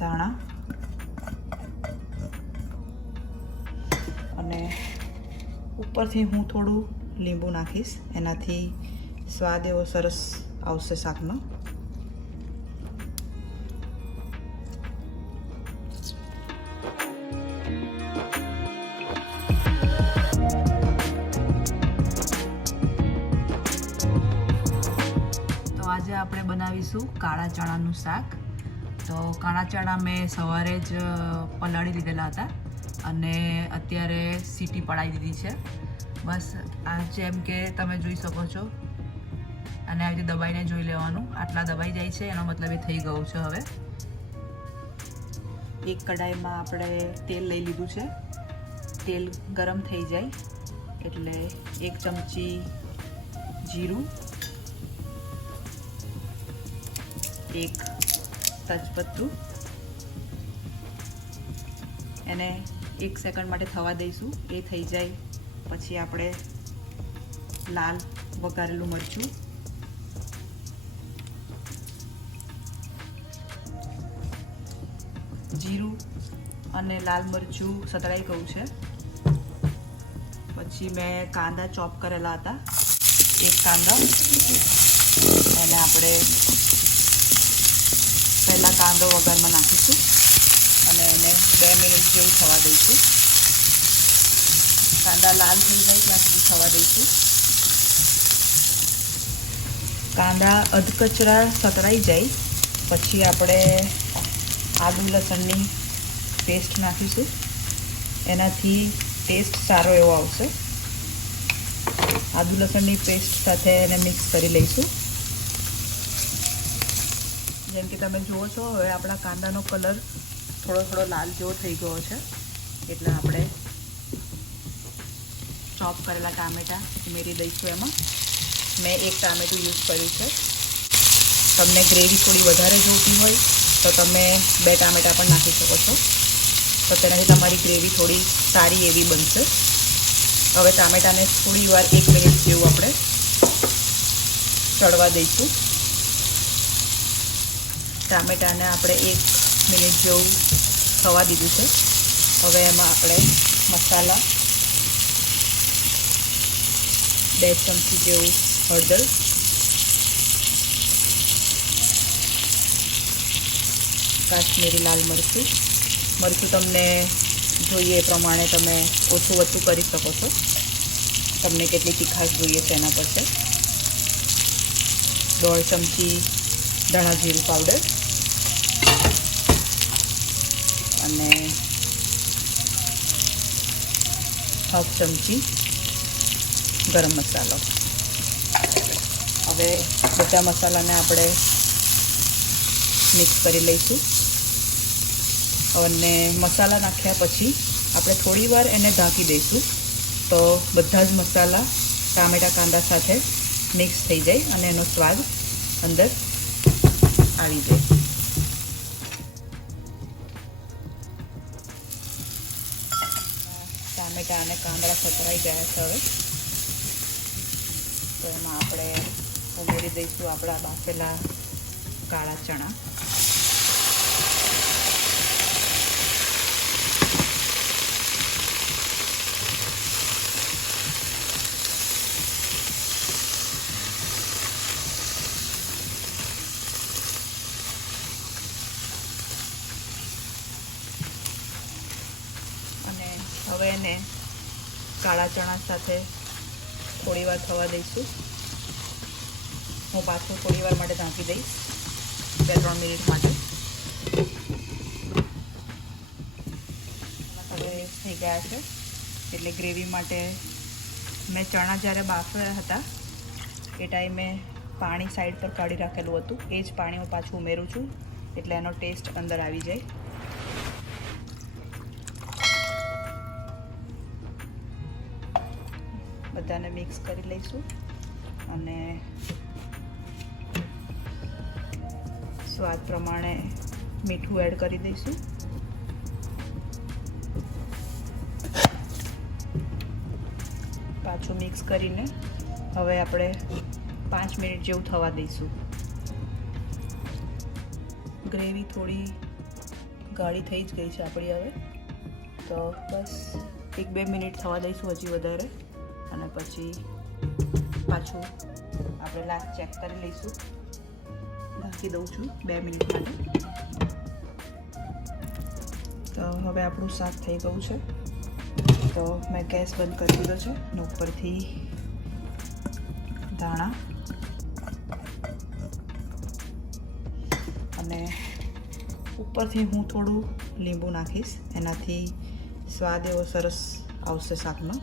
ધાણા અને ઉપરથી હું થોડું લીંબુ નાખીશ, એનાથી સ્વાદ એવો સરસ આવશે શાકનો. તો આજે આપણે બનાવીશું કાળા ચણાનું શાક. તો કાળા ચણા મેં સવારે જ પલાળી લીધેલા હતા અને અત્યારે સીટી પડાવી દીધી છે. બસ આ જેમ કે તમે જોઈ શકો છો, અને આવી રીતે દબાઈને જોઈ લેવાનું. આટલા દબાઈ જાય છે એનો મતલબ એ થઈ ગયું છે. હવે એક કઢાઈમાં આપણે તેલ લઈ લીધું છે. તેલ ગરમ થઈ જાય એટલે 1 ચમચી જીરું, 1 તજપત્તું, એને 1 સેકન્ડ માટે થવા દઈશું. એ થઈ જાય પછી આપણે લાલ વઘારેલું મરચું, જીરું અને લાલ મરચું સતળાઈ ગયું છે. પછી મેં કાંદા ચોપ કરેલા હતા, 1 કાંદો, એને આપણે પહેલાં કાંદો વઘારમાં નાખીશું અને એને 2 મિનિટ જેવું થવા દઈશું. કાંદા લાલ થઈ જાય ત્યાં સુધી થવા દઈશું. કાંદા અધકચરા સતળાઈ જાય પછી આપણે આદુ લસણની પેસ્ટ નાખીશું. એનાથી ટેસ્ટ સારો એવો આવશે. આદુ લસણની પેસ્ટ સાથે એને મિક્સ કરી લઈશું. જેમ કે તમે જુઓ છો, હવે આપણા કાંદાનો કલર થોડો લાલ જેવો થઈ ગયો છે. એટલે આપણે ચોપ કરેલા ટામેટાં ઉમેરી દઈશું એમાં. મેં 1 ટામેટું યુઝ કર્યું છે. તમને ગ્રેવી થોડી વધારે જોઈતી હોય તો તમે 2 ટામેટાં પણ નાખી શકો છો. તો તેનાથી તમારી ગ્રેવી થોડી સારી એવી બનશે. હવે ટામેટાને થોડી વાર 1 મિનિટ જેવું આપણે ચડવા દઈશું. ટામેટાને આપણે 1 મિનિટ જેવું થવા દીધું છે. હવે એમાં આપણે મસાલા, 2 ચમચી જેવું હળદર, કાશ્મીરી લાલ મરચું તમને જોઈએ એ પ્રમાણે તમે ઓછું વધતું કરી શકો છો. તમને કેટલી તીખાશ જોઈએ છે એના પર છે. 1.5 ચમચી ધાણા જીરું પાવડર અને 1/2 ચમચી ગરમ મસાલો. હવે બધા મસાલાને આપણે મિક્સ કરી લઈશું. અને મસાલા નાખ્યા પછી આપણે થોડી વાર એને ઢાંકી દઈશું, તો બધા જ મસાલા ટામેટા કાંદા સાથે મિક્સ થઈ જાય અને એનો સ્વાદ અંદર આવી જાય. ટામેટા અને કાંદા સતરાઈ ગયા છે. હવે તો એમાં આપણે ઉમેરી દઈશું આપણા બાફેલા કાળા ચણા. અને હવે એને કાળા ચણા સાથે થોડી વાર થવા દઈશું. હું પાછું થોડી વાર માટે ઢાંકી દઈશ, 2-3 મિનિટ માટે. હવે થઈ ગયા છે. એટલે ગ્રેવી માટે મેં ચણા જ્યારે બાફ્યા હતા એ ટાઈમે પાણી સાઈડ પર કાઢી રાખેલું હતું. એ જ પાણી હું પાછું ઉમેરું છું એટલે એનો ટેસ્ટ અંદર આવી જાય. બધાને મિક્સ કરી લઈશું અને સ્વાદ પ્રમાણે મીઠું એડ કરી દઈશું. પાછું મિક્સ કરીને હવે આપણે 5 મિનિટ જેવું થવા દઈશું. ગ્રેવી થોડી ગાળી થઈ જ ગઈ છે આપણી હવે. તો બસ 1-2 મિનિટ થવા દઈશું હજી વધારે, અને પછી પાછું આપણે લાસ્ટ ચેક કરી લઈશું. ઢાંકી દઉં છું 2 મિનિટ માટે. તો હવે આપણું શાક થઈ ગયું છે. તો મેં ગેસ બંધ કરી દીધો છે અને ઉપરથી ધાણા અને ઉપરથી હું થોડું લીંબુ નાખીશ, એનાથી સ્વાદ એવો સરસ આવશે શાકમાં.